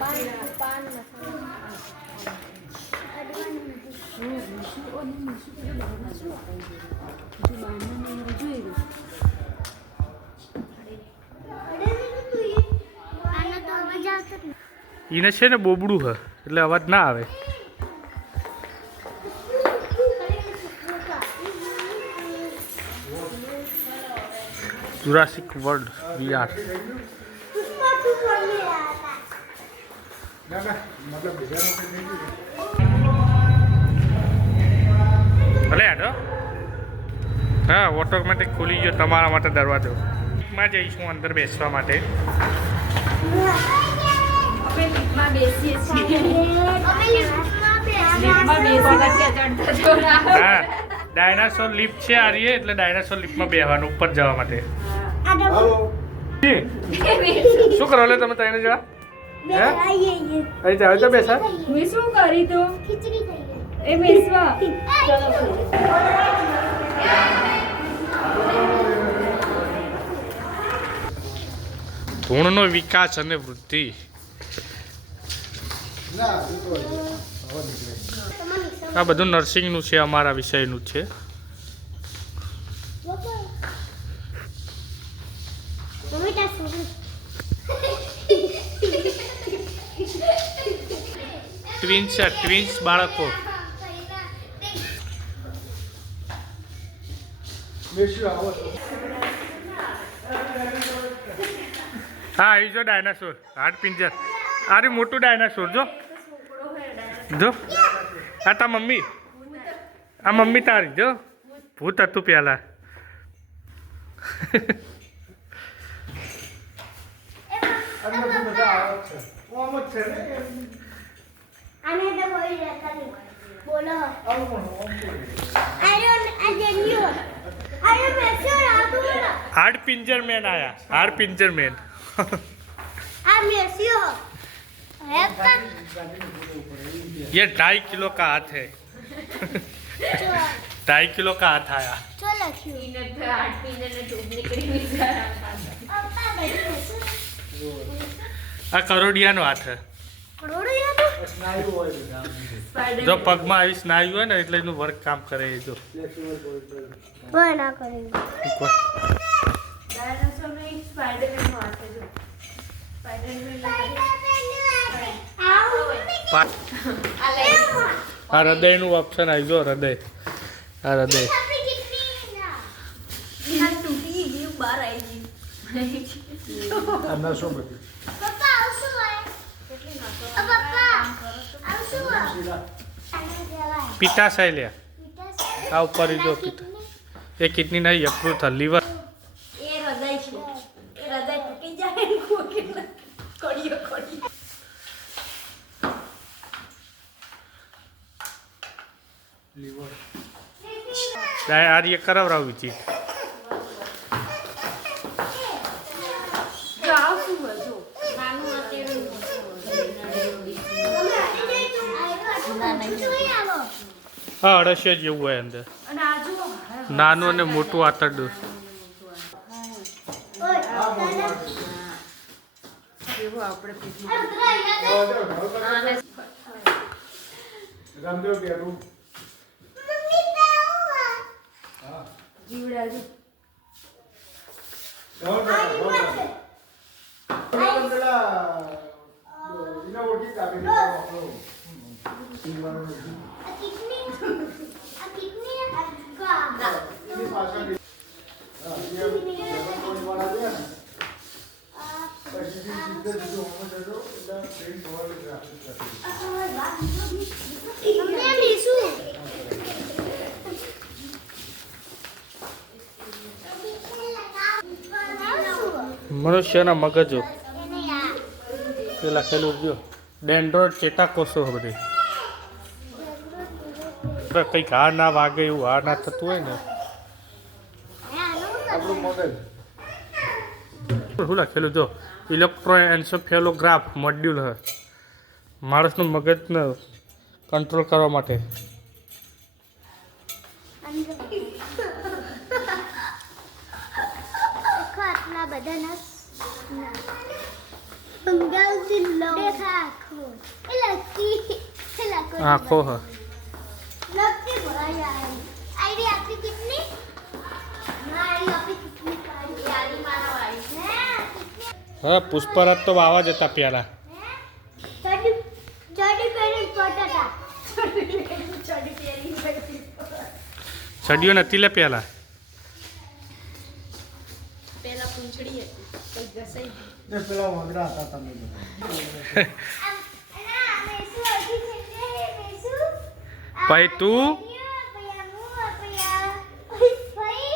પાન એને છે ને બોબડું હ એટલે અવાજ ના આવે. Jurassic world VR. ભલે યાર હા ઓટોમેટિક ખુલી ગયો તમારા માટે દરવાજો. માં જઈશું અંદર બેસવા માટે. ડાયનાસોર લિફ્ટ છે આ રહી એટલે ડાયનાસોર લિફ્ટમાં બેસવાનું ઉપર જવા માટે. શું કરો લે તમે તઈને જવા અહીં જાવ તો બેસા મેં શું કરી તો ખીચડી ખાઈ એ બેસવા ગુણનો વિકાસ અને વૃદ્ધિ. આ બધું નર્સિંગનું છે અમારા વિષયનું છે. ટ્વિન્સ બાળકો હા આવી જો ડાયનાસોર હાડ પિંજર અરે મોટું ડાયનાસોર જો જો આ તા મમ્મી આ મમ્મી તારી જો ભૂત હતું પેલા. हार्ड पिंजर मैन आया. हार्ड पिंजर मैन. ये 2.5 किलो का हाथ है. 2.5 किलो का हाथ आया. આ કરોડિયાનો હાથ હે. જો પગમાં આવી સ્નાયુ હોય ને એટલે એનું વર્ક કામ કરે જો. આ હૃદયનું ઓપ્શન આવી જો હૃદય. આ હૃદય પિત્તાશય લે આ ઉપર જો પિત્તા એ કિડની નહીં યકૃત લીવર. આર્ય કરાવરાવી ચીજ હા અડસ્ય જેવું હોય અંદર નાનું અને મોટું આતરડું. મનુષ્યના મગજો એ લખેલું જો ડેન્ડ્રોઇડ ચેતાકોષો બધી કંઈક હાર ના વાગે એવું હાર ના થતું હોય ને શું લખેલું જો ઇલેક્ટ્રોએન્સેફેલોગ્રાફ મોડ્યુલ હ માણસનું મગજને કંટ્રોલ કરવા માટે. આખો હ હા પુષ્પરાજ તો વાવા જતા પ્યારા છડીઓ નથી લે પેલા પેલા વગડા હતા તમે ભાઈ તું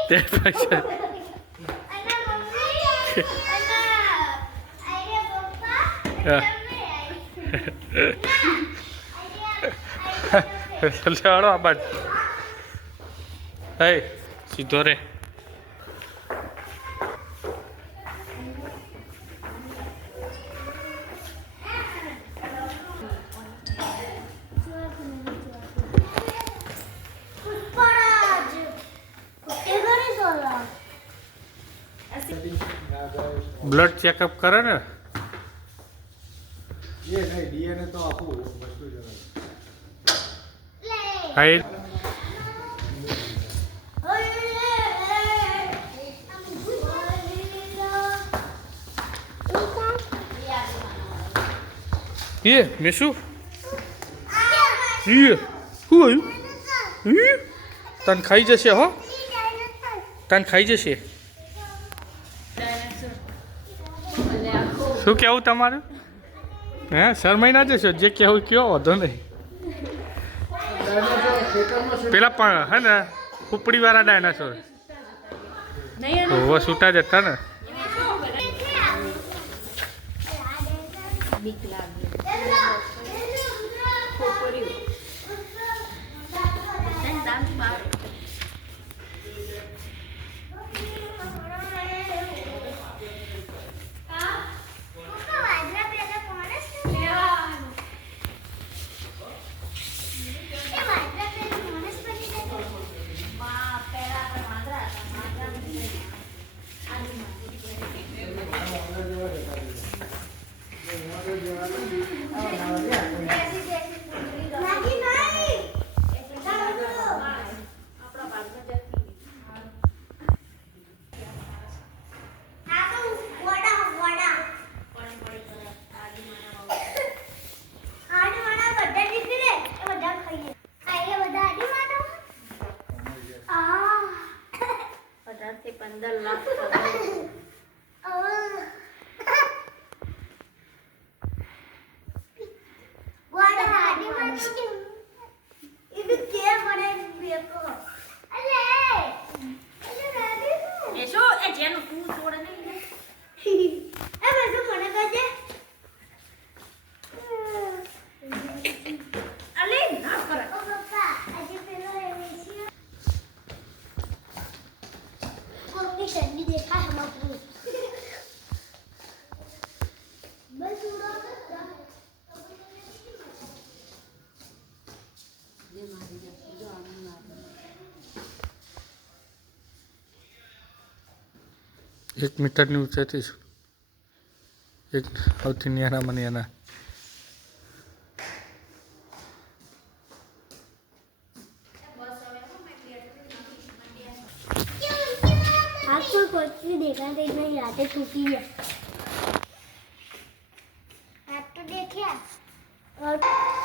તે પૈસા લેવાડો આ બાજુ હે સીધો રે બ્લડ ચેકઅપ કરે ને એ નહીં ડીએનએ તો આખું વસ્તુ જ હા એ મેસુ એ શું આવ્યું તને ખાઈ જશે હો તને ખાઈ જશે શું કહેવું તમારું હે શરમાઈ ના જશો જે કહેવું કયો વાંધો નહીં પેલા પણ હે ને ખુપડીવાળા ડાયનાસોર હોવા છૂટા જતા ને એક મીટરની ઊંચાઈથી એક સૌથી ન્યારામાં ન્યારા देखा नहीं आते टूटी है आप तो देखिए और